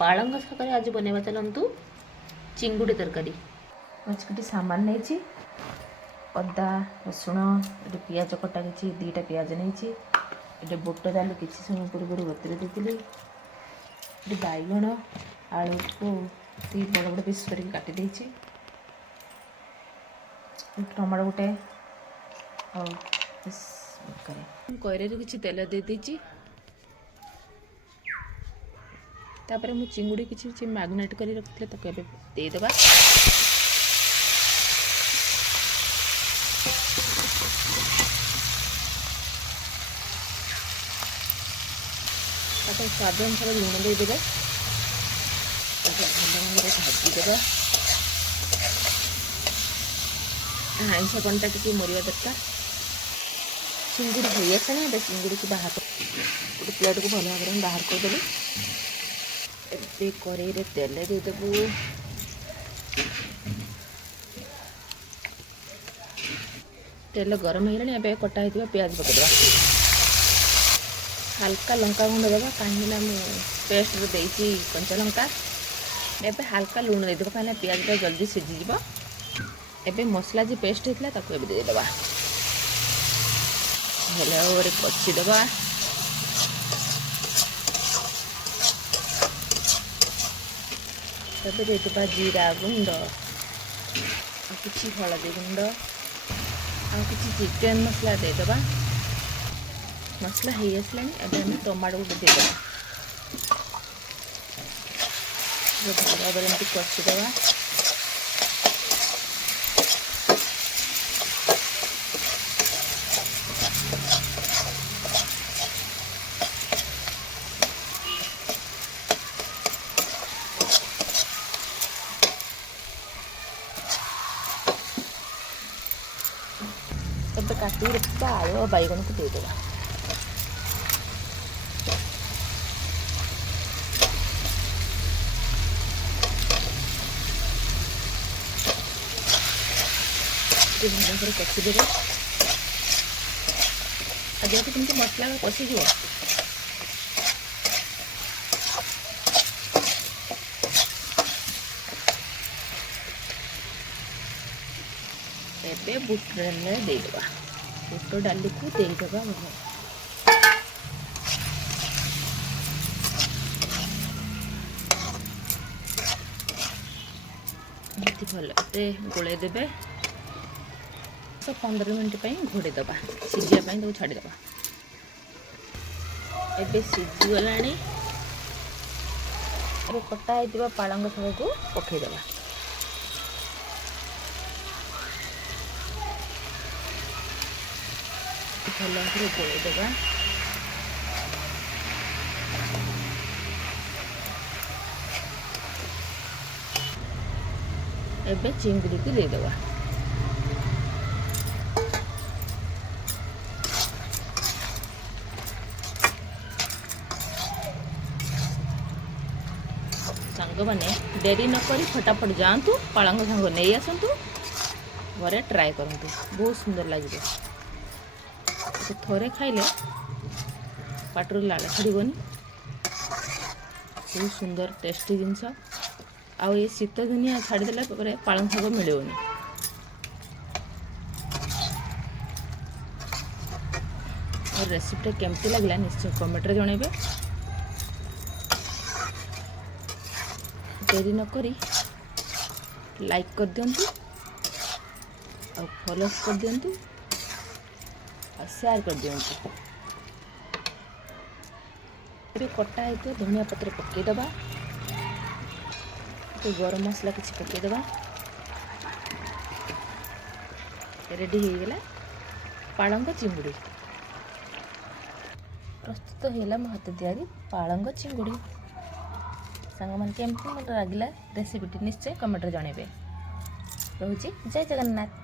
पालंग शाग आज बनवा चलतु चिंगुड़ी तरकारी। मुझे सामान नहीं अदा रसुण ये पियाज कटा कि 2टा पियाज नहीं ये बुट डाल किसी समय पूर्व बतुरे देती ये बैगण आलू को बड़ बड़ पीस कर काटी देती टमाटो गोटे कईरे किसी तेल दे देती तापर मु चिंगुड़ी किसी मैग्नेट कर रखी देदेबा स्वाद अनुसार लुण देदेवे भल भाजीदेव आइंस कंटा टी मरिया दरकार चिंगुड़ी हो आसानी चिंगुड़ी की बाहर गोटे प्लेट को भल भाव बाहर करदेलु ए कड़े तेल देदेबु तेल गरम हो कटा होता प्याज पकड़वा हल्का लंका गुंड देवा कहीं पेस्ट देती कंचा लंका एबे हल्का लुण देदेव कहीं प्याजटा जल्दी सीझीज एबे मसला जी पेस्ट होता देदेवा भल भाव कषिदेवा तब देदेवा जीरा गुंड किसी हलदी गुंड आ किसी चिकेन मसला देदेवा मसला हो आसला एवं टमाटो गोटे देदेवा भल भाव एमती कषिदेवा तब काटी रखा आलू और बैगन को देदेवा भल कषिदेवे आज कमी मसला कषिज एबे बुट डाल देदेवा बुट डाली को देदेवा भल गोले देवे 15 मिनट घोड़ेदबा सीझापी तो छाड़देवा एबे सीझीगला कटा होता पालंग शाग को पकईदेवा भल भाव गोलैदेवा एबे चिंगुड़ी को देदेवा सांग मैंने डेरी नक फटाफट जातु पालंग शाग नहीं आसतु घरे ट्राए करूँ बहुत सुंदर लगे थोड़े खाइले पाटर लाल छाड़बनी बहुत सुंदर टेस्टी जिनस आउ ये शीत दिनिया छाड़देला पालंग शाग मिलनी और रेसिपीटा केमती लगला निश्चय कमेंट रे जणेबे देरी न करी लाइक कर दियंतु और फॉलो कर दियंतु और शेयर कर दियंतु ये कटा होते धनिया पत्र पकईदेवा तो गरम मसला किसी पकईदेवा रेडी हो गला पालंग चिंगुड़ी प्रस्तुत होगा मो हाथ तैयारी पालंग चिंगुड़ी सांग मन केमती मत लगे रेसिपीटी निश्चय कमेंट रे जणेबे। रोची जय जगन्नाथ।